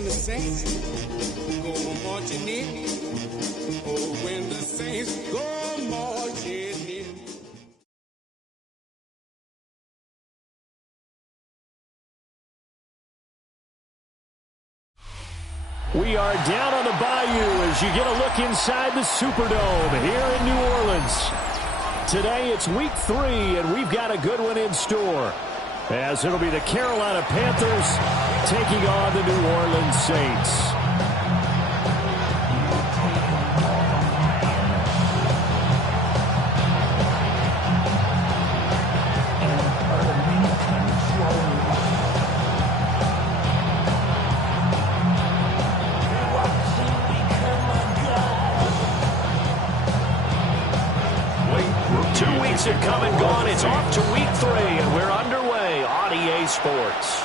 when the saints go marching in. Oh, when the saints go marching in. We are down on the bayou as you get a look inside the Superdome here in New Orleans. Today it's week 3, and we've got a good one in store, as it'll be the Carolina Panthers taking on the New Orleans Saints. Have come and gone. It's off to week 3, and we're underway on EA Sports.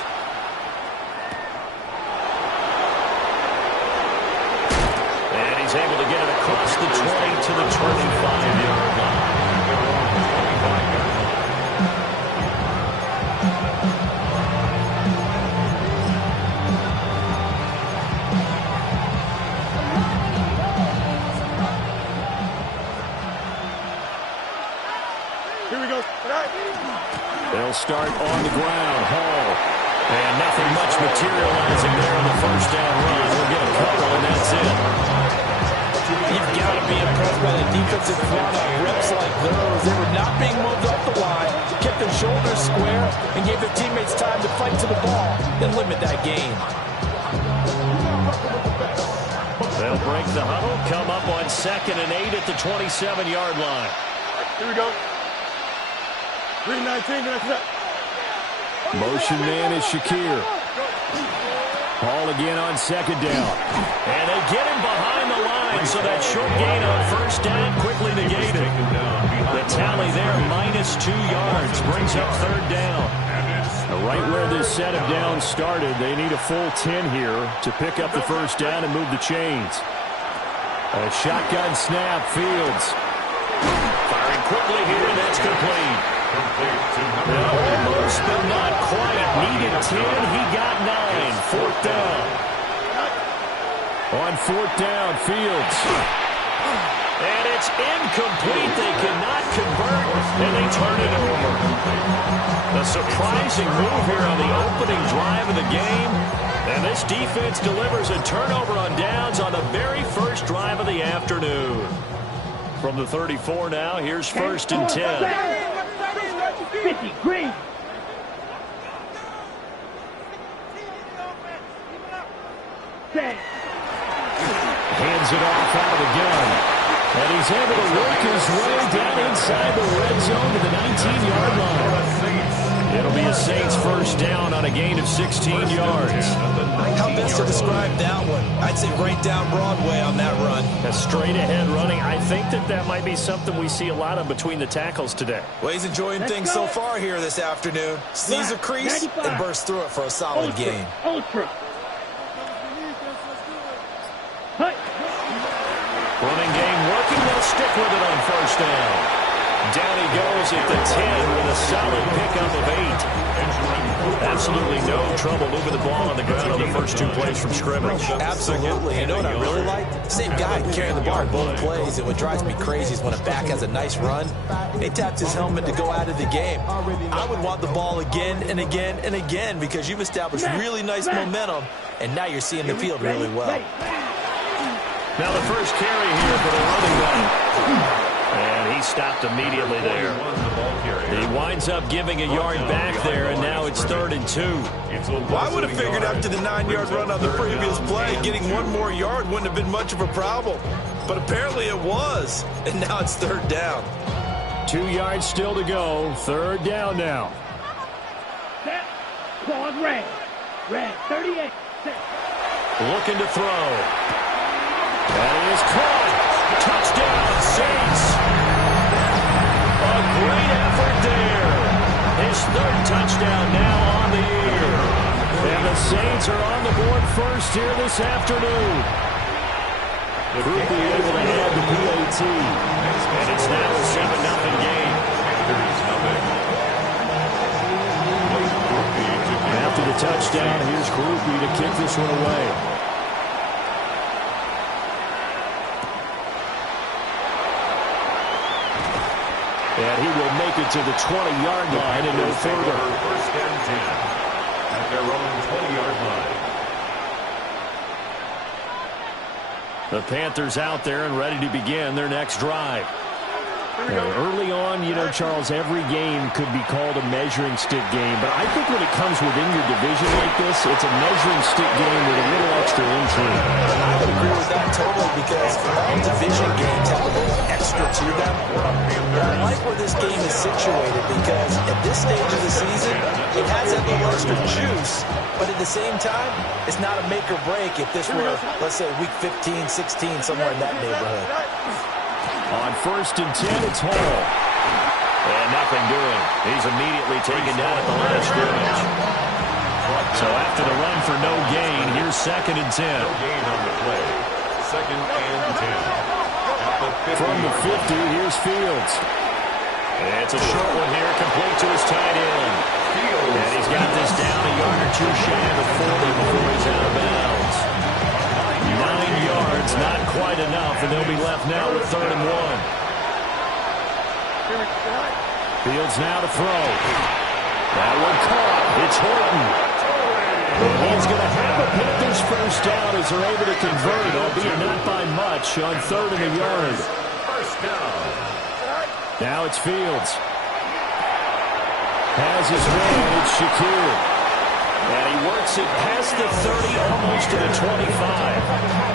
And he's able to get it across the 20 to the 25-yard line. They'll start on the ground. Hall. And nothing much materializing there on the first down run. We'll get a couple, and that's it. You've got to be impressed by the defensive front on reps like those. They were not being moved off the line, kept their shoulders square, and gave their teammates time to fight to the ball, then limit that gain. They'll break the huddle, come up on 2nd and 8 at the 27-yard line. Here we go. 3-19, motion man is Shakir. Ball again on 2nd down. And they get him behind the line, so that short gain on 1st down quickly negated. The tally there, -2 yards, brings up 3rd down. Right where this set of downs started, they need a full 10 here to pick up the 1st down and move the chains. A shotgun snap, Fields. Firing quickly here, and that's complete. Almost, but not quite. Needed 10, he got 9. 4th down. On 4th down, Fields. And it's incomplete. They cannot convert, and they turn it over. A surprising move here on the opening drive of the game. And this defense delivers a turnover on downs on the very first drive of the afternoon. From the 34 now, here's 1st and 10. 50, green. Hands it off out of the gun. And he's able to work his way down inside the red zone to the 19-yard line. It'll be a Saints 1st down on a gain of 16 yards. How best to describe that one? I'd say right down Broadway on that run. A straight-ahead running. I think that might be something we see a lot of between the tackles today. Well, he's enjoying things so far here this afternoon. Sees a crease and bursts through it for a solid gain. Ultra. Running game working. They'll stick with it on 1st down. Down he goes at the 10 with a solid pickup of 8. Absolutely no trouble moving the ball on the ground on the first 2 plays from scrimmage. Absolutely. You know what I really like? Same guy carrying the ball both plays, and what drives me crazy is when a back has a nice run, he taps his helmet to go out of the game. I would want the ball again and again and again because you've established really nice momentum, and now you're seeing the field really well. Now the first carry here for the running back. And he stopped immediately there. He winds up giving a yard back there, and now it's 3rd and 2. Well, I would have figured after the 9-yard run on the previous play, getting 1 more yard wouldn't have been much of a problem. But apparently it was, and now it's 3rd down. 2 yards still to go. 3rd down now. Set. Claude red. Red. 38. Set. Looking to throw. That is caught. Touchdown, Saints. A great effort there. His 3rd touchdown now on the year. And the Saints are on the board first here this afternoon. Group be able to add the PAT. And it's now a 7-0 game. After the touchdown. Here's Groupie to kick this one away. And he will make it to the 20-yard line and no further. First and 10 at their own 20-yard line. The Panthers out there and ready to begin their next drive. Early on, you know, Charles, every game could be called a measuring stick game. But I think when it comes within your division like this, it's a measuring stick game with a little extra intrigue. I would agree with that totally because all division games have a little extra to them. But I like where this game is situated because at this stage of the season, it has that little extra juice. But at the same time, it's not a make or break if this were, let's say, week 15, 16, somewhere in that neighborhood. On first and 10, it's Hall. And nothing doing. He's immediately taken down at the line of scrimmage. So after the run for no gain, here's second and 10. No gain on the play. Second and 10. From the 50, here's Fields. And it's a short one here, complete to his tight end. And he's got this down a yard or two shy of 40 before he's out of bounds. 9 yards, not quite enough, and they'll be left now with 3rd and 1. Fields now to throw. That one caught. It's Horton. And he's going to have a Panthers first down as they're able to convert, albeit not by much, on 3rd and a yard. First down. Now it's Fields. Has his man. It's Shakir. And he works it past the 30, almost to the 25.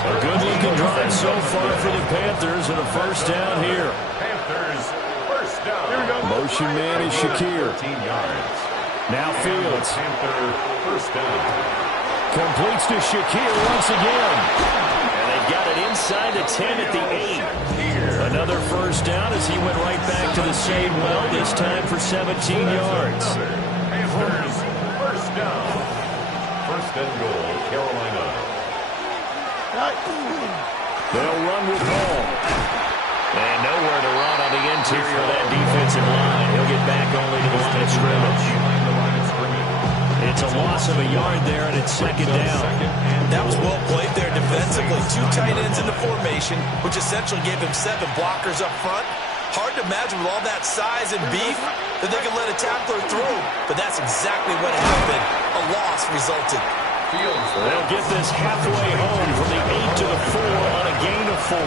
A good-looking drive so far for the Panthers, and a first down here. Panthers, first down. Motion man is Shakir. 13 yards. Now Fields. Panther, first down. Completes to Shakir once again. And they've got it inside the 10 at the 8. Another first down as he went right back to the same well, this time for 17 yards. Panthers, first down. First and goal, Carolina. They'll run with Hall. And nowhere to run on the interior of that defensive line. He'll get back only to the line of scrimmage. It's a loss of a yard there, and it's second down. That was well played there defensively. 2 tight ends in the formation, which essentially gave him 7 blockers up front. Hard to imagine with all that size and beef that they can let a tackler through. But that's exactly what happened. A loss resulted. They'll get this halfway home from the 8 to the 4 on a gain of 4.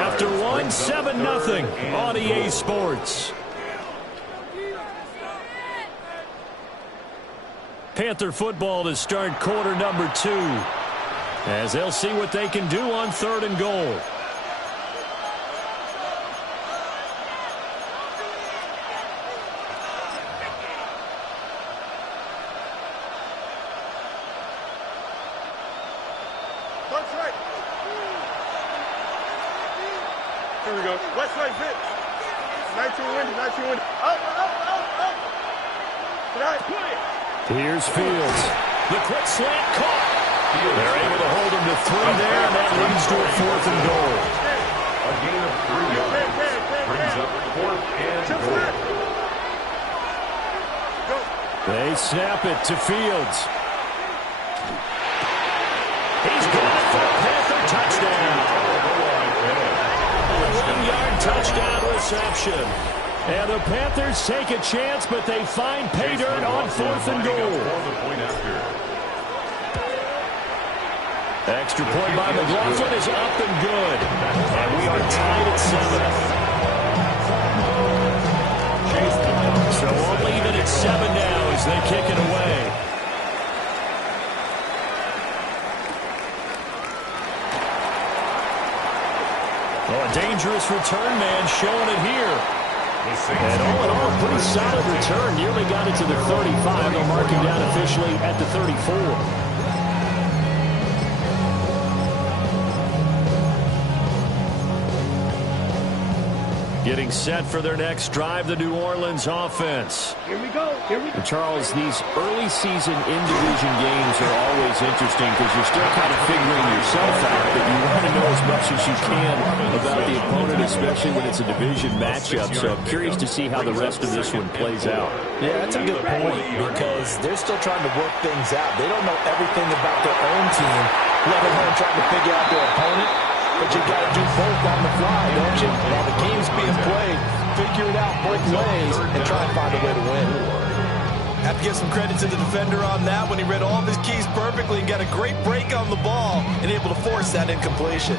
After one, 7-0 on EA Sports. Panther football to start quarter number 2, as they'll see what they can do on 3rd and goal. Here we go. West side fit. 19 windy, 19 windy. Up. Here's Fields. The quick slant caught. They're able to hold him to 3 there, and that leads to a 4th and goal. A gain of 3 yards. Brings up 4th and goal. They snap it to Fields. He's got it for a Panther touchdown. A 1-yard touchdown reception. And the Panthers take a chance, but they find pay dirt on 4th and goal. Extra point by McLaughlin is up and good. And we are tied at 7. So only even at 7 now as they kick it away. Oh, a dangerous return man showing it here. And all in all, pretty solid return. Nearly got it to the 35. They'll mark him down officially at the 34. Getting set for their next drive, the New Orleans offense. Here we go. And Charles, these early season in-division games are always interesting because you're still kind of figuring yourself out, but you want to know as much as you can about the opponent, especially when it's a division matchup. So I'm curious to see how the rest of this one plays out. Yeah, that's a good point because they're still trying to work things out. They don't know everything about their own team, let alone trying to figure out their opponent. But you got to do both on the fly, don't you? While the game's being played, figure it out both ways and try and find a way to win. Have to give some credit to the defender on that when he read all of his keys perfectly and got a great break on the ball and able to force that incompletion.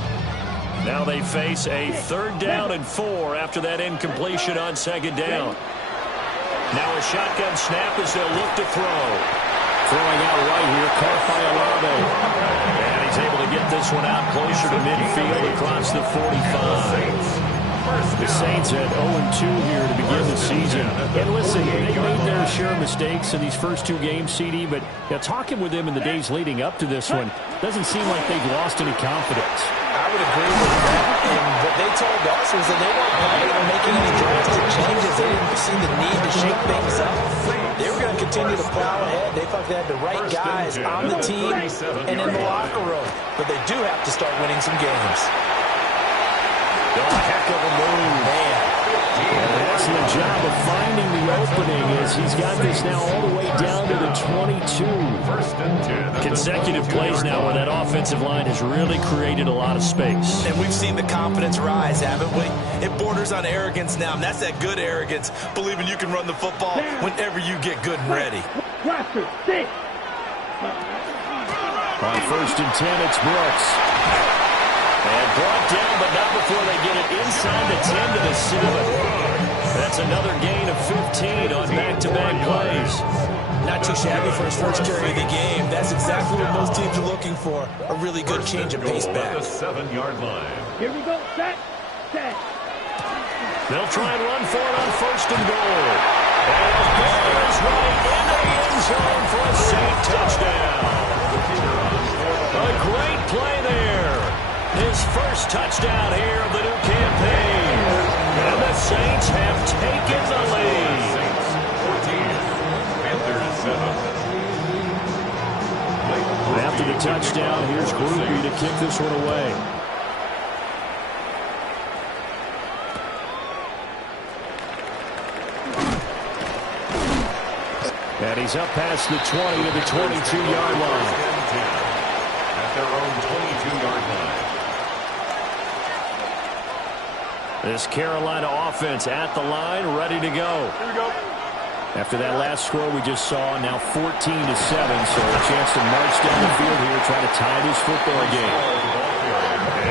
Now they face a 3rd down and 4 after that incompletion on 2nd down. Now a shotgun snap as they'll look to throw. Throwing out right here, caught by Olave. And he's able to get this one out closer to midfield across the 45. The Saints at 0-2 here to begin the season. And listen, they made their share of mistakes in these first 2 games, CD, but talking with them in the days leading up to this one, doesn't seem like they've lost any confidence. I would agree with that. And what they told us was that they weren't planning on making any drastic changes. They didn't see the need to shake things up. They were going to continue to plow ahead. They thought they had the right guys on the team and in the locker room. But they do have to start winning some games. A heck of a move. Man. An excellent job of finding the opening as he's got this now all the way down to the 22. 1st and 10. Consecutive plays now where that offensive line has really created a lot of space. And we've seen the confidence rise, haven't we? It borders on arrogance now, and that's that good arrogance, believing you can run the football whenever you get good and ready. On 1st and 10, it's Brooks. And brought down, but not before they get it inside the 10 to the 7. That's another gain of 15 on back-to-back plays. Not too shabby for his first carry of the game. That's exactly what most teams are looking for. A really good change of pace back. The 7-yard line. Here we go. Set. They'll try and run for it on 1st and goal. And Bear is running into the end zone for a Saint touchdown. A great play there. His first touchdown here of the new campaign. And the Saints have taken the lead. Saints 14, Panthers 7. After the touchdown, here's Groupie to kick this one away. And he's up past the 20 to the 22-yard line. At their own 22-yard line. This Carolina offense at the line, ready to go. Here we go. After that last score we just saw, now 14 to 7, so a chance to march down the field here, try to tie this football game.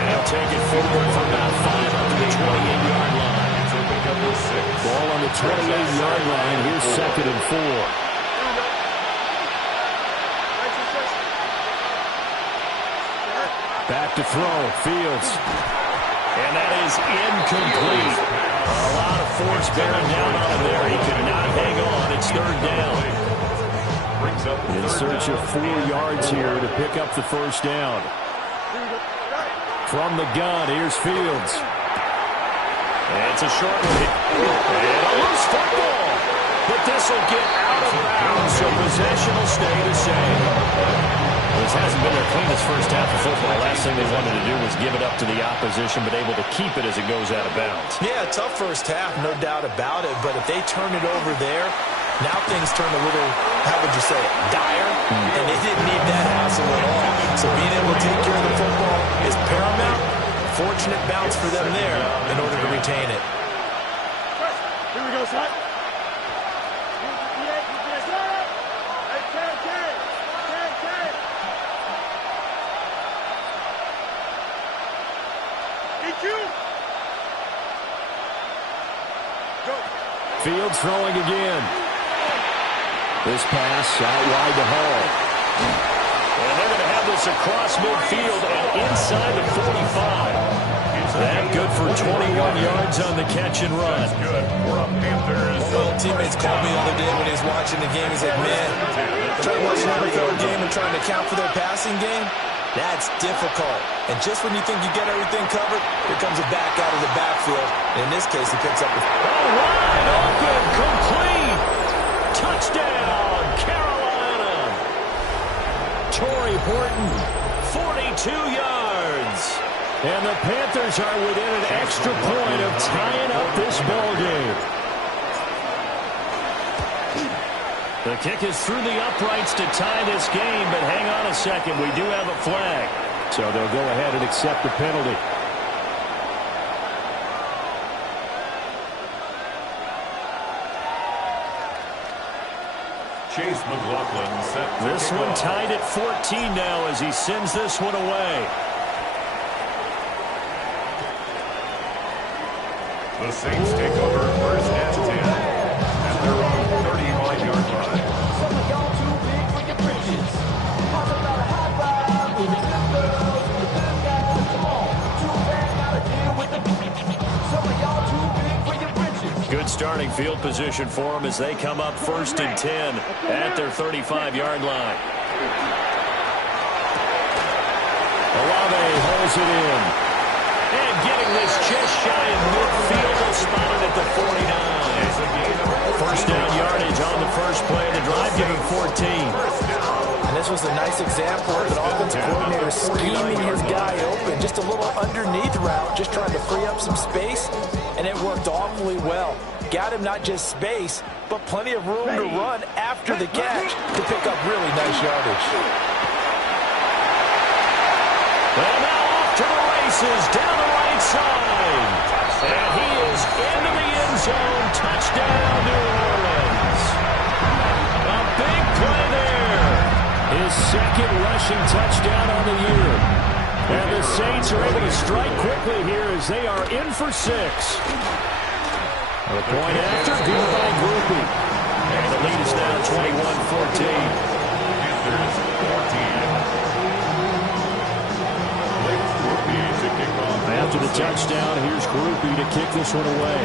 And he'll take it forward for about 5 up to the 28-yard line. Ball on the 28-yard line. Here's 2nd and 4. Back to throw, Fields. And that is incomplete. A lot of force bearing down on him there. He could not hang on. It's 3rd down. In search of 4 yards here to pick up the 1st down. From the gun, here's Fields. And it's a short one. And a loose football. But this will get out of bounds, so possession will stay the same. This hasn't been their cleanest first half of football. Last thing they wanted to do was give it up to the opposition, but able to keep it as it goes out of bounds. Yeah, tough first half, no doubt about it. But if they turn it over there, now things turn a little, how would you say it, dire. And they didn't need that hassle at all. So being able to take care of the football is paramount. Fortunate bounce for them there in order to retain it. Here we go, son. Fields throwing again. This pass out wide to Hall. And they're going to have this across midfield and inside the 45. That good for 21 yards on the catch and run. Well, teammates called me the other day when he was watching the game. He said, man, trying to watch an NFL game and trying to account for their passing game. That's difficult. And just when you think you get everything covered, here comes a back out of the backfield. And in this case, he picks up a... wide open, complete. Touchdown, Carolina. Torrey Horton, 42 yards. And the Panthers are within an extra point of tying up this ball game. The kick is through the uprights to tie this game, but hang on a second. We do have a flag. So they'll go ahead and accept the penalty. Chase McLaughlin set. This one tied at 14 now as he sends this one away. The Saints take over first and 10 at their own 35-yard line. Some of y'all too big for your britches. Talk about a high five with the good girls and the good guys. Come on, too bad gotta deal with the... Some of y'all too big for your britches. Good starting field position for them as they come up first and 10 at their 35-yard line. Olave holds it in. And getting this just shy of midfield, they'll spot it at the 49. First down yardage on the first play of the drive, giving 14. And this was a nice example of an offensive coordinator scheming his guy open. Just a little underneath route, just trying to free up some space, and it worked awfully well. Got him not just space, but plenty of room to run after the catch to pick up really nice yardage. Well, now off to the races, down the right side. And he is into the end zone. Touchdown, New Orleans. A big play there. His second rushing touchdown on the year. And the Saints are able to strike quickly here as they are in for 6. The point after, good by Groupie. And the lead is now 21-14. Panthers 14. After the touchdown, here's Groupie to kick this one away.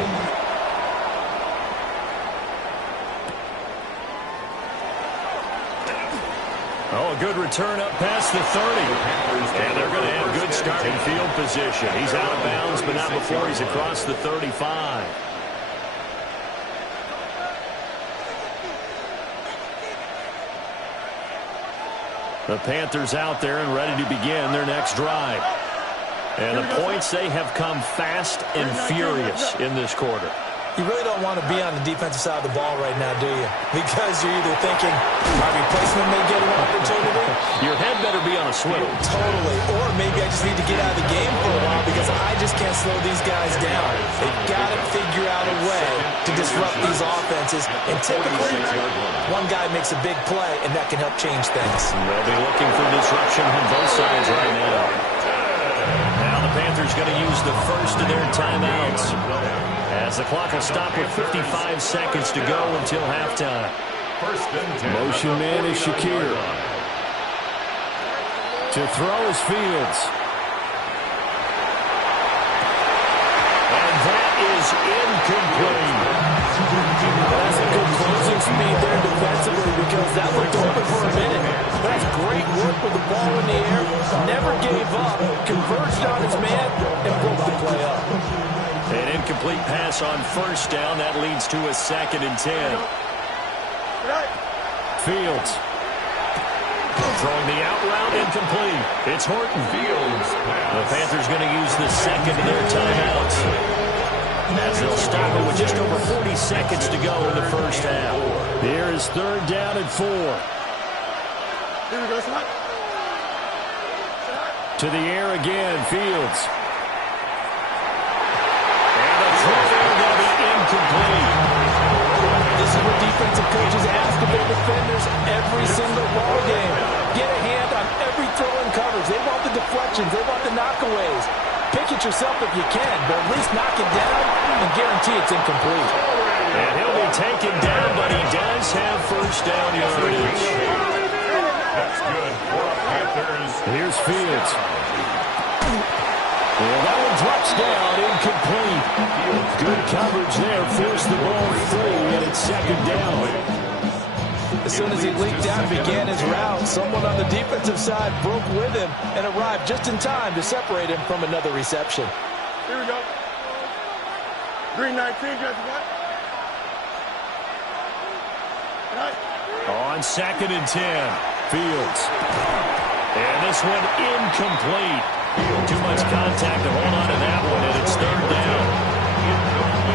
Oh, a good return up past the 30. And they're going to have good starting field position. He's out of bounds, but not before he's across the 35. The Panthers out there and ready to begin their next drive. And the points, they have come fast and furious in this quarter. You really don't want to be on the defensive side of the ball right now, do you? Because you're either thinking my replacement may get an opportunity. Your head better be on a swivel. Totally. Or maybe I just need to get out of the game for a while because I just can't slow these guys down. They've got to figure out a way to disrupt these offenses. And typically, one guy makes a big play, and that can help change things. They'll be looking for disruption on both sides right now. Now the Panthers going to use the first of their timeouts, as the clock will stop with 55 seconds to go until halftime. Motion man is Shakir. To throw is Fields. And that is incomplete. That's a good closing speed there defensively because that looked open for a minute. That's great work with the ball in the air. Never gave up. Converged on his man and broke the play up. An incomplete pass on first down. That leads to a 2nd and 10. Fields. Throwing the out route, incomplete. It's Horton. Fields. The Panthers going to use the second of their timeouts, as they'll stop it with just over 40 seconds to go in the first half. Here is 3rd down and 4. To the air again, Fields. And the throw there going to be incomplete. This is what defensive coaches ask of their defenders every single ball game. Get a hand on every throw in coverage. They want the deflections. They want the knockaways. Pick it yourself if you can, but at least knock it down and guarantee it's incomplete. And he'll be taken down, but he does have first down yardage. That's good for Panthers. Here's Fields. Well, that one drops down, incomplete. Good coverage there, forced the ball free, and it's 2nd down. As soon as he leaked out and began his route, someone on the defensive side broke with him and arrived just in time to separate him from another reception. Here we go. Green 19, just what? Right. On 2nd and 10, Fields. And this one incomplete. Too much contact to hold on to that one, and it's 3rd down.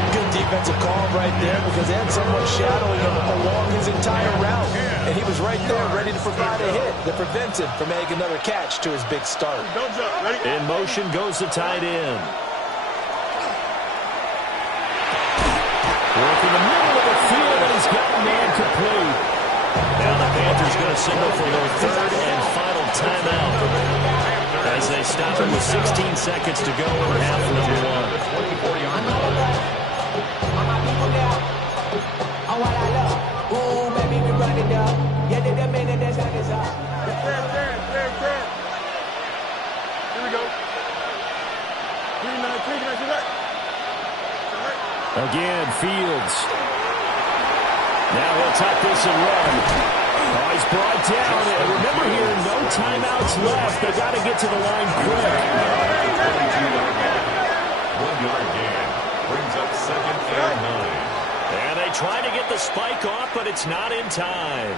Good defensive call right there because they had someone shadowing him along his entire route. And he was right there ready to provide a hit that prevents him from making another catch to his big start. Don't jump. Ready? In motion goes the tight end. Working the middle of the field, and he's got a man complete. Now the Panthers going to signal for their 3rd and final timeout as they stop him with 16 seconds to go in half number 1. Here we go. Green 19, can I see that? Again, Fields. Now he'll tuck this and run. Oh, he's brought down. And remember here, no timeouts left. They got to get to the line quick. 1-yard gain. Brings up 2nd and 9. And they try to get the spike off, but it's not in time.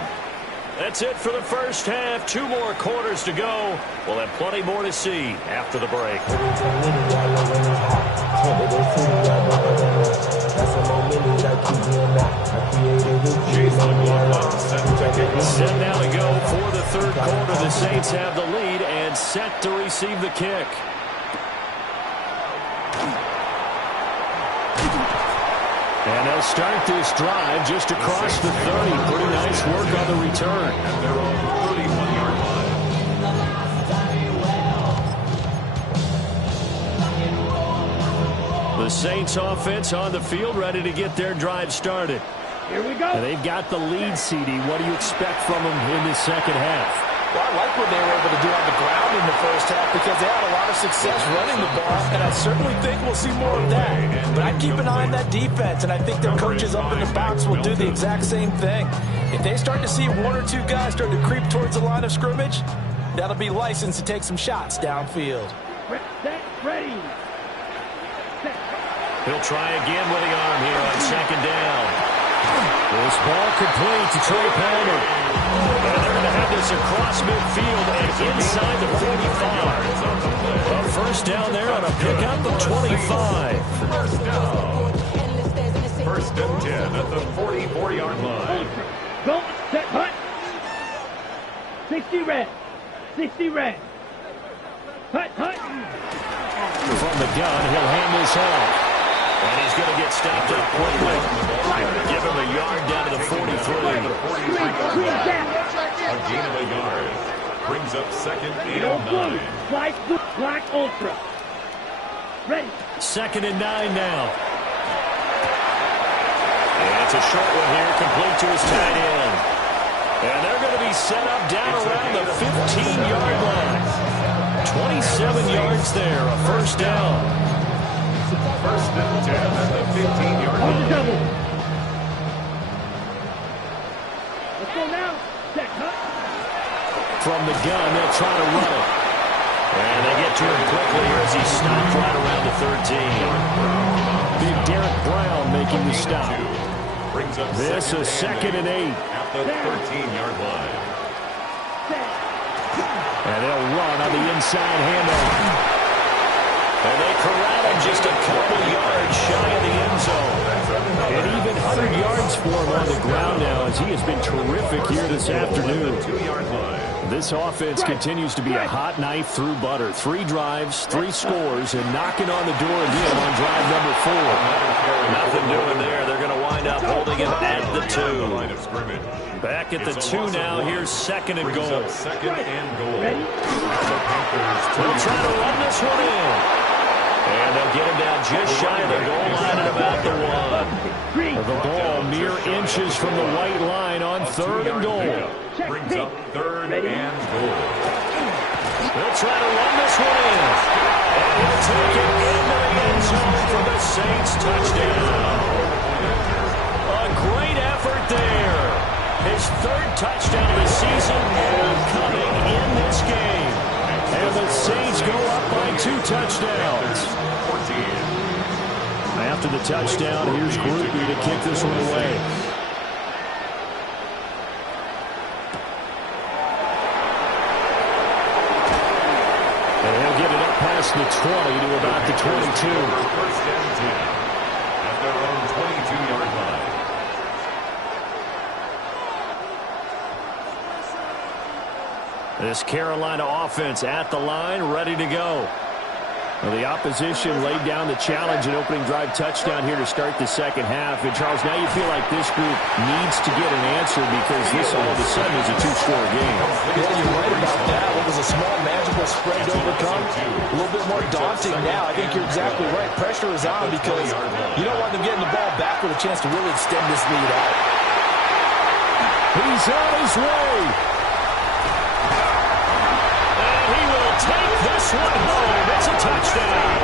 That's it for the first half. 2 more quarters to go. We'll have plenty more to see after the break. Set now to go for the 3rd quarter. The Saints have the lead and set to receive the kick. And they'll start this drive just across the 30. Pretty nice work on the return. And they're on the 31-yard line. The Saints offense on the field, ready to get their drive started. Here we go. And they've got the lead, CD. What do you expect from them in the second half? Well, I like what they were able to do on the ground in the first half because they had a lot of success running the ball, and I certainly think we'll see more of that. But I'd keep an eye on that defense, and I think their coaches up in the box will do the exact same thing. If they start to see 1 or 2 guys start to creep towards the line of scrimmage, that'll be licensed to take some shots downfield. Ready. He'll try again with the arm here on 2nd down. This ball complete to Trey Palmer. And they're going to have this across midfield and inside the 45. A first down there on a pickup of 25. First down. 1st and 10 at the 44-yard line. Go, set, hut. 60 red. 60 red. Hut. From the gun, he'll hand this off. And he's going to get stopped up quickly. Give him a yard down to the 43. A gain of a yard. Brings up 2nd and 9. Black ultra. Ready. 2nd and 9 now. And it's a short one here, complete to his tight end. And they're going to be set up down around the 15-yard line. 27 yards there, a first down. 1st and 10 at the 15-yard line. Double. Let's go now. Set, hut. From the gun, they'll try to run it. And they get to him quickly here as he stopped right around the 13. Big Derek Brown making the stop. Brings up This is 2nd and 8. At the 13-yard line. And they'll run on the inside handoff. And they corral him just a couple yards shy of the end zone. And even 100 yards for him on the ground now as he has been terrific here this afternoon. 2-yard line. This offense continues to be a hot knife through butter. 3 drives, 3 scores, and knocking on the door again on drive number 4. Nothing doing there. They're going to wind up holding him at the 2. Back at the 2 now. Here's 2nd and goal. 2nd and goal. They'll try to run this one in. And they'll get him down just shy of the goal line at about the 1. The ball mere inches from the white line on 3rd and goal. Brings up 3rd and goal. They'll try to run this one in. And he'll take it into the end zone for the Saints touchdown. A great effort there. His his third touchdown of the season, all coming in this game. And the Saints go up by 2 touchdowns. After the touchdown, here's Groupie to kick this one away. And he'll get it up past the 20 to about the 22. First down 10 at their own 22-yard line. This Carolina offense at the line, ready to go. Well, the opposition laid down the challenge and opening drive touchdown here to start the second half. And, Charles, now you feel like this group needs to get an answer because this all of a sudden is a 2-score game. Yeah, you're right about that. What was a small, manageable spread to overcome, a little bit more daunting now. I think you're exactly right. Pressure is on because you don't want them getting the ball back with a chance to really extend this lead out. He's on his way. Take this one home. It's a touchdown.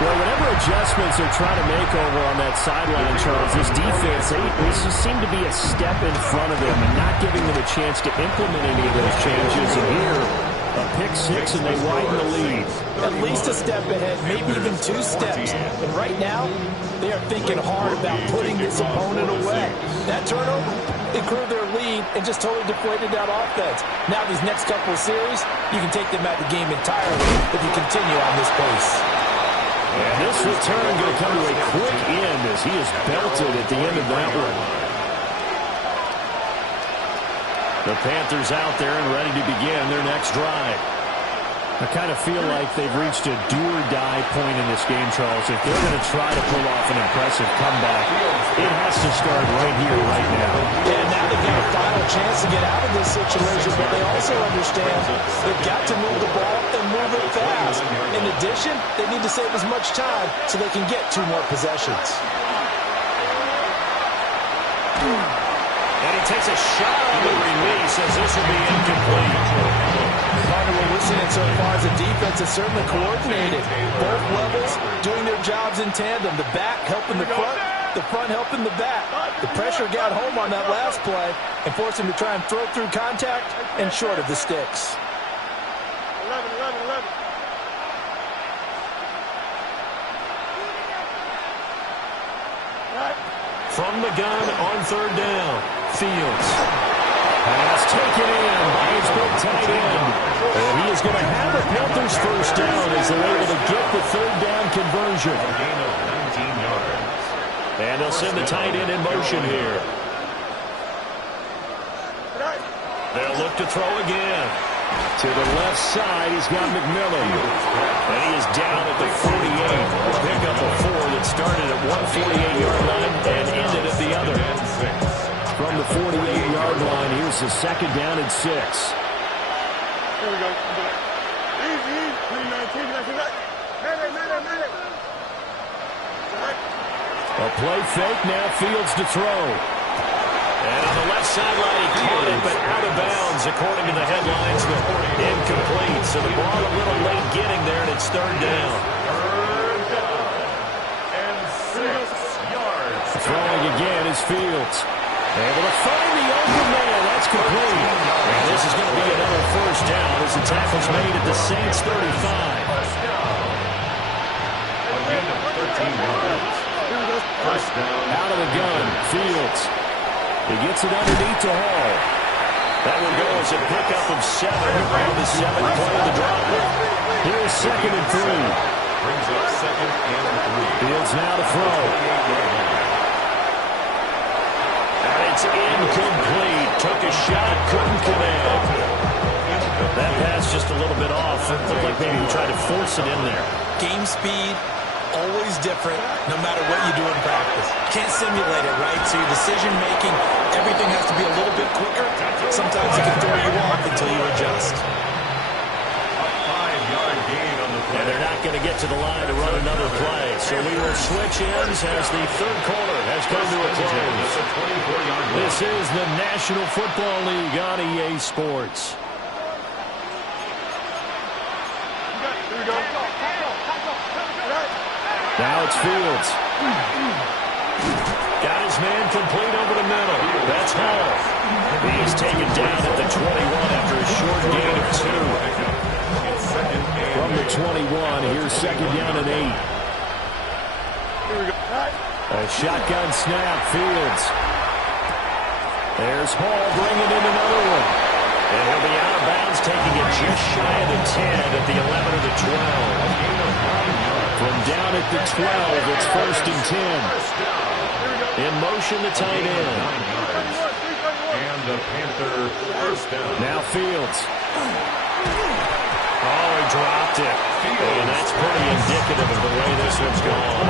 Well, whatever adjustments they're trying to make over on that sideline, Charles, this defense, they just seem to be a step in front of them and not giving them a chance to implement any of those changes. And here, a pick 6, and they widen the lead. At least a step ahead, maybe even 2 steps. And right now, they are thinking hard about putting this opponent away. That turnover, it grew their lead and just totally deflated that offense. Now these next couple of series, you can take them out of the game entirely if you continue on this pace. And this return going to come to a quick end as he is belted at the end of that one. The Panthers out there and ready to begin their next drive. I kind of feel like they've reached a do-or-die point in this game, Charles. If they're going to try to pull off an impressive comeback, it has to start right here, right now. Yeah, now they've got a final chance to get out of this situation, but they also understand they've got to move the ball and move it fast. In addition, they need to save as much time so they can get 2 more possessions. And he takes a shot on the release as this will be incomplete. We're listening so far as the defense is certainly coordinated. Both levels doing their jobs in tandem. The back helping the front helping the back. The pressure got home on that last play and forced him to try and throw through contact and short of the sticks. 11. From the gun on 3rd down, Fields. Pass taken in by his big tight end. And he is going to have the Panthers first down as they're able to get the 3rd down conversion. A gain of 19 yards. And they'll send the tight end in motion here. They'll look to throw again. To the left side, he's got McMillan. And he is down at the 48. Pick up a 4 that started at 148-yard line and ended at the other. From the 48-yard line, here's the 2nd down and 6. Here we go. Easy. 3-19. Man. A play fake, now Fields to throw. And on the left sideline, he caught it, but out of bounds, according to the headlines, but incomplete. So the ball a little late getting there, and it's 3rd down. 3rd down and 6 yards. Throwing again is Fields. Able to find the open man. That's complete. And this is going to be another 1st down as the tackle's made at the Saints 35. A gain of 13 yards. 1st down. Out of the gun, Fields. He gets it underneath to Hall. That will go as a pickup of 7 around the 7th play of the drive. Here's 2nd and 3. Brings up 2nd and 3. Fields now to throw. And it's incomplete. Took a shot, couldn't connect. That pass just a little bit off. It looked like maybe he tried to force it in there. Game speed, always different, no matter what you do in practice. Can't simulate it, right? So your decision-making, everything has to be a little bit quicker. Sometimes it can throw you off until you adjust. A 5-yard gain on the play. And they're not going to get to the line to run another play. So we will switch ends as the 3rd quarter has come to a close. This is the National Football League on EA Sports. Now it's Fields. Got his man complete over the middle. That's Hall. He is taken down at the 21 after a short gain of 2. From the 21, here's second down and 8. Here we go. A shotgun snap, Fields. There's Hall bringing in another one. And he'll be out of bounds, taking it just shy of the 10 at the 11 or the 12. From down at the 12, it's first and 10. In motion, the tight end. And the Panther first down. Now Fields. Oh, he dropped it. And that's pretty indicative of the way this one's gone.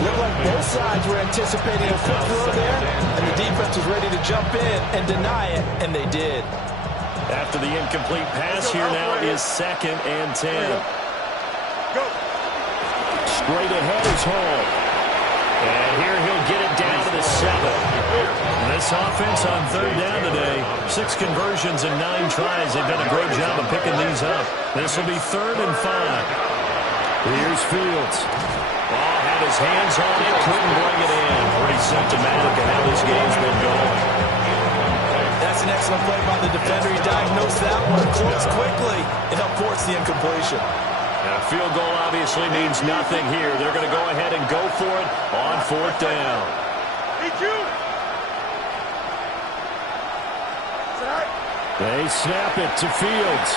Looked like both sides were anticipating a quick throw there, and the defense was ready to jump in and deny it, and they did. After the incomplete pass, here now is second and 10. Go. Straight ahead is Hall. And here he'll get it down to the 7. This offense on third down today, 6 conversions and 9 tries. They've done a great job of picking these up. This will be third and 5. Here's Fields. Oh, had his hands on it, couldn't bring it in. Pretty symptomatic of how this game's been going. That's an excellent play by the defender. He diagnosed that one, closed quickly, and helped force the incompletion. Now, a field goal obviously means nothing here. They're going to go ahead and go for it on fourth down. Hey, Jude. They snap it to Fields.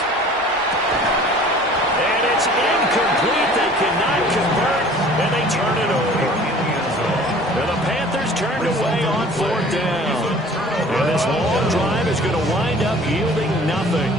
And it's incomplete. They cannot convert, and they turn it over. And the Panthers turned away on fourth down. And this long drive is going to wind up yielding nothing.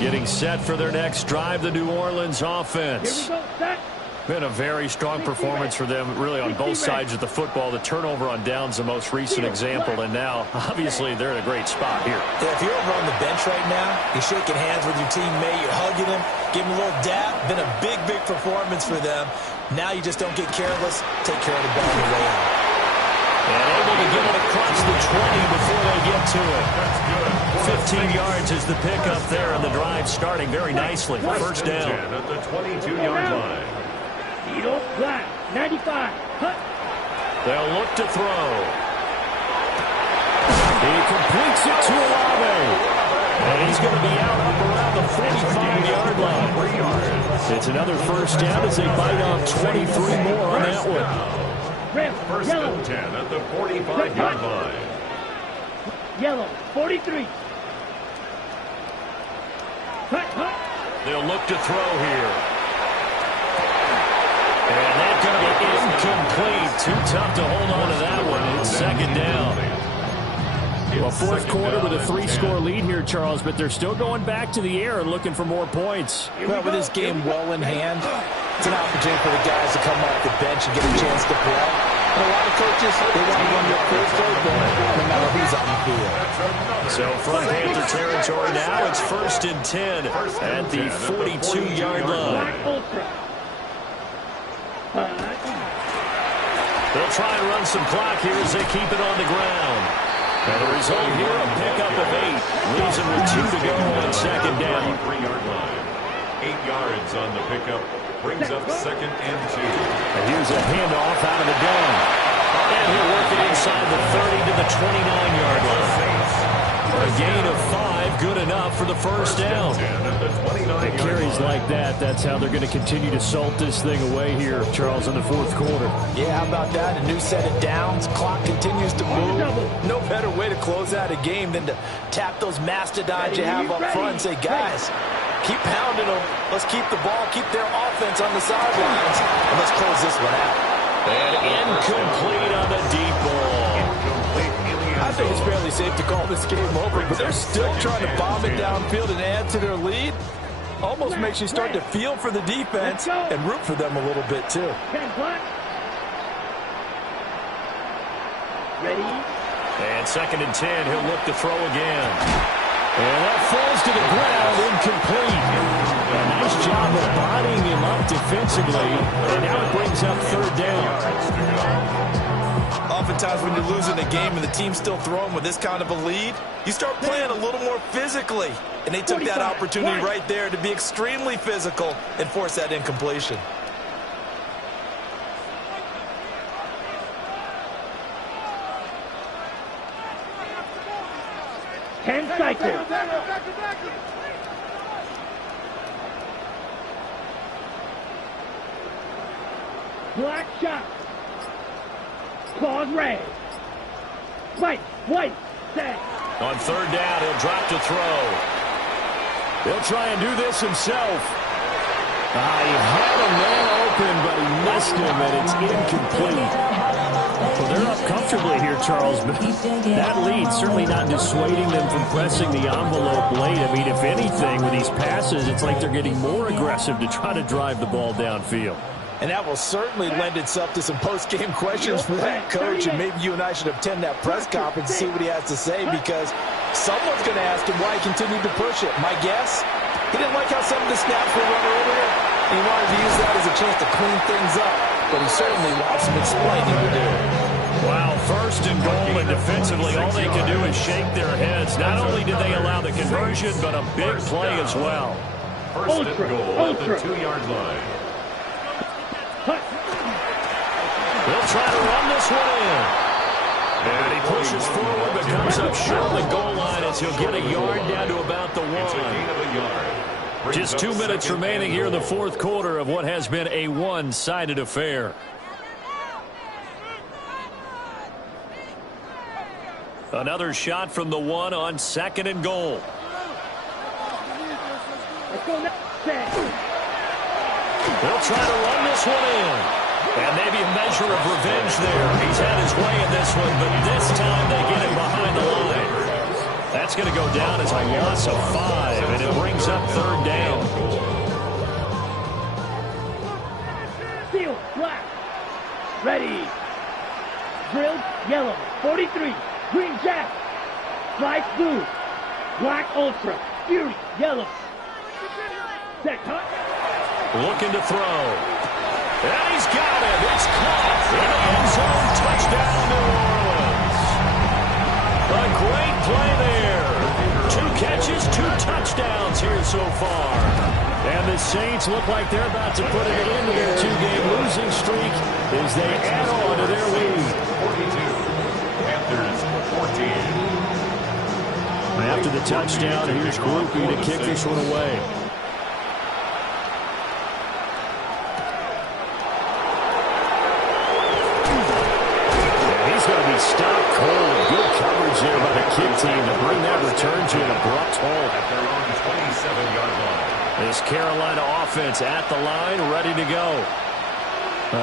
Getting set for their next drive, the New Orleans offense. Here we go, set. Been a very strong performance for them, really, on both sides of the football. The turnover on downs the most recent example, and now, obviously, they're in a great spot here. Yeah, if you're over on the bench right now, you're shaking hands with your teammate, you're hugging him, giving him a little dap. Been a big, big performance for them. Now you just don't get careless. Take care of the ball on the way out. And able to get it across the 20 before they get to it. 15 yards is the pickup there, and the drive starting very nicely. First down. At the 22-yard line. Eagle, flat, 95, cut. They'll look to throw. He completes it to Olave. And he's going to be out up around the 45-yard line. It's another first down as they bite off 23 more on that one. Red, First yellow, and 10 at the 45-yard line. yellow, 43. Cut. They'll look to throw here. And that's going to be incomplete. Too tough to hold on to that one. It's second down. Well, fourth quarter with a 3-score lead here, Charles, but they're still going back to the air and looking for more points. Well, with this game well in hand, it's an opportunity for the guys to come off the bench and get a chance to play. And a lot of coaches, they want to run their first open no matter who's on the field. So from Panther territory now, it's first and 10 at the 42-yard line. They'll try and run some clock here as they keep it on the ground. And the result here, a pickup of 8. Leaves them with 2 to go on second down. 3-yard line. 8 yards on the pickup. Brings up second and 2. And here's a handoff out of the gun. And he'll work it inside the 30 to the 29-yard line. A gain of 5, good enough for the first down. It carries like that. That's how they're going to continue to salt this thing away here, Charles, in the fourth quarter. Yeah, how about that? A new set of downs. Clock continues to move. No better way to close out a game than to tap those mastodons you have up front and say, guys, keep pounding them. Let's keep the ball, keep their offense on the sidelines, and let's close this one out. And incomplete on the deep ball. I think it's fairly safe to call this game over, but they're still trying to bomb it downfield and add to their lead. Almost makes you start to feel for the defense and root for them a little bit, too. Ready? And second and 10, he'll look to throw again. And that falls to the ground, incomplete. A nice job of bodying him up defensively. And now it brings up third down. Oftentimes when you're losing a game and the team's still throwing with this kind of a lead, you start playing a little more physically. And they took that opportunity right there to be extremely physical and force that incompletion. Black shot. Claws red. White, set. On third down, he'll drop to throw. He'll try and do this himself. He had a man open, but he missed him, and it's incomplete. Well, they're up comfortably here, Charles, but that lead certainly not dissuading them from pressing the envelope late. I mean, if anything, with these passes, it's like they're getting more aggressive to try to drive the ball downfield. And that will certainly lend itself to some post-game questions for that coach, and maybe you and I should attend that press conference and see what he has to say, because someone's going to ask him why he continued to push it. My guess, he didn't like how some of the snaps were run earlier, and he wanted to use that as a chance to clean things up, but he certainly will have some explaining to do. Wow, first and goal, and defensively all they can do is shake their heads. Not only did they allow the conversion, but a big play as well. First and goal at the 2-yard line. He'll try to run this one in. And he pushes forward, but comes up short of the goal line as he'll get a yard down to about the 1. It's a gain of a yard. Just 2 minutes remaining here in the fourth quarter of what has been a one-sided affair. Another shot from the 1 on second and goal. Let's go now. Set. They'll try to run this one in. And maybe a measure of revenge there. He's had his way in this one, but this time they get him behind the line. That's going to go down as a loss of 5, and it brings up third down. Field, black. Ready. Drilled, yellow. 43. Green jack. Stripes, blue. Black ultra. Fury, yellow. Set, cut. Looking to throw. And he's got it. It's caught in the end zone. Touchdown, New Orleans. A great play there. 2 catches, 2 touchdowns here so far. And the Saints look like they're about to put it into their 2-game losing streak as they add on to their lead. 42. Panthers 14. After the touchdown, here's Groupie to kick this one away. Stopped cold. Good coverage there by the kick team to bring that return to an abrupt halt. At their own 27-yard line. This Carolina offense at the line, ready to go.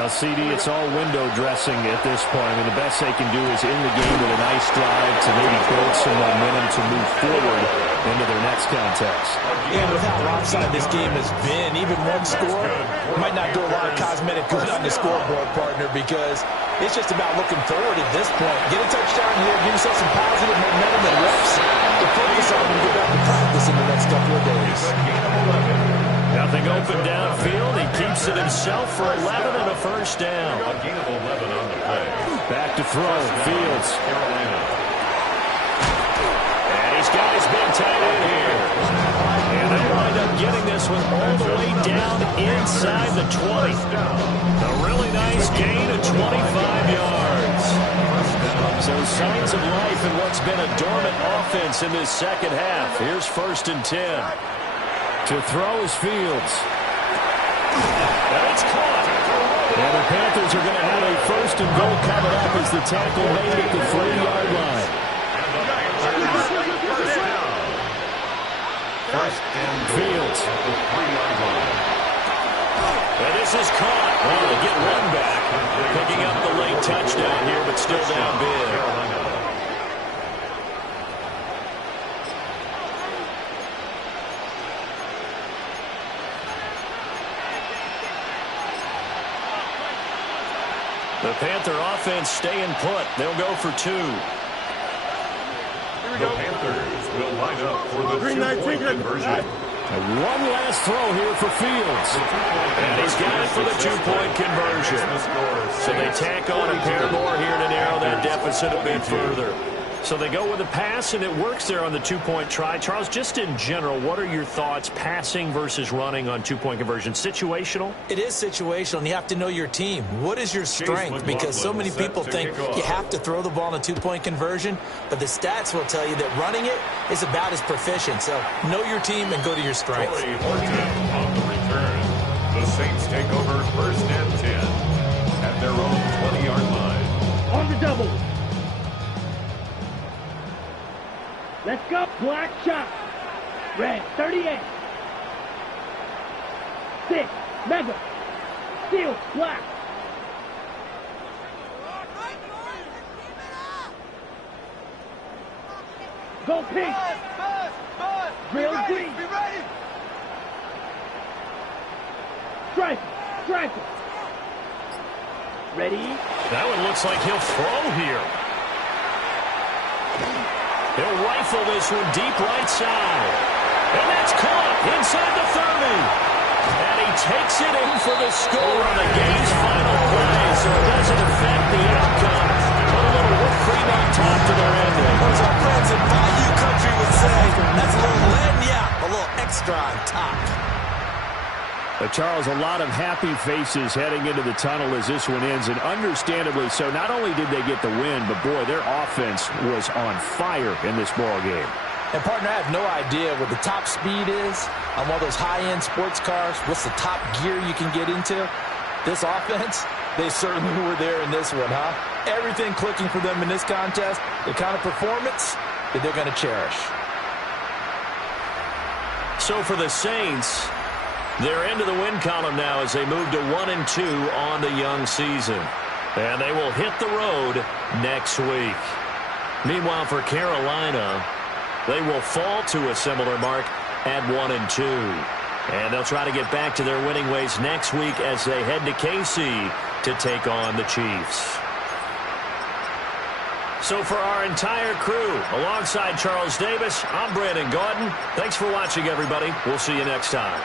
CD, it's all window dressing at this point. I mean, the best they can do is in the game with a nice drive to maybe build some momentum to move forward into their next contest. And with how lopsided this game has been, even one score might not do a lot of cosmetic good on the scoreboard, partner, because it's just about looking forward at this point. Get a touchdown here, give yourself some positive momentum and reps to focus on when you get back to practice in the next couple of days. Nothing open downfield. He keeps it himself for 11 and a first down. A gain of 11 on the play. Back to throw. Fields. Carolina. And he's got his big tight end here. And they wind up getting this one all the way down inside the 20. A really nice gain of 25 yards. So signs of life in what's been a dormant offense in this second half. Here's 1st and 10. To throw is Fields. And it's caught. And the Panthers are going to have a 1st and goal coming up as the tackle made at the 3-yard line. First and Fields. at the 3-yard line. And this is caught. Well, they get one back. Picking up the late touchdown here, but still down big. The Panther offense staying put. They'll go for 2. The Panthers will line up for the 2-point conversion. One last throw here for Fields. And he's got it for the 2-point conversion. So they tack on a pair more here to narrow that deficit a bit further. So they go with a pass, and it works there on the two-point try. Charles, just in general, what are your thoughts passing versus running on two-point conversion? Situational? It is situational, and you have to know your team. What is your strength? Because so many people think you have to throw the ball in a two-point conversion, but the stats will tell you that running it is about as proficient. So know your team and go to your strength. On the return, the Saints take over 1st and 10 at their own 20-yard line. On the double. Let's go. Black shot. Red, 38. 6. Mega. Steel. Black. Go pink. Real green. Be ready. Striker. Striker. Ready. That one looks like he'll throw here. He'll rifle this one deep right side. And that's caught inside the 30. And he takes it in for the score on the game's final play. So it doesn't affect the outcome. Put a little whipped cream on top to their ending. As our friends in Bayou Country would say, that's a little lagniappe, a little extra on top. Charles, a lot of happy faces heading into the tunnel as this one ends, and understandably so. Not only did they get the win, but, boy, their offense was on fire in this ball game. And, partner, I have no idea what the top speed is on one of those high-end sports cars. What's the top gear you can get into? This offense, they certainly were there in this one, huh? Everything clicking for them in this contest, the kind of performance that they're going to cherish. So for the Saints, they're into the win column now as they move to 1-2 on the young season. And they will hit the road next week. Meanwhile, for Carolina, they will fall to a similar mark at 1-2. And they'll try to get back to their winning ways next week as they head to KC to take on the Chiefs. So for our entire crew, alongside Charles Davis, I'm Brandon Gaudin. Thanks for watching, everybody. We'll see you next time.